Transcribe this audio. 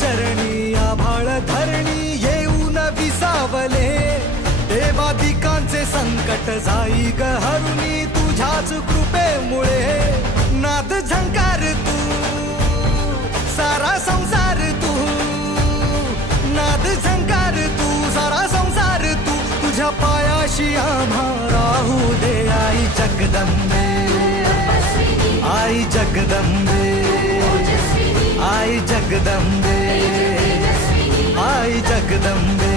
चरणी आभाळ धरणी येऊन विसावले, देवादिकांचे संकट जाई ग हरुनी तुझ्याच कृपेमुळे. नाद झंकार तू सारा संसार तू, नाद झंकार तू सारा संसार तू, तुझ्या पायाशी आम्हा राहू दे. आई जगदंबे, आई जगदंबे, आई जगदंबे, आई जगदंबे.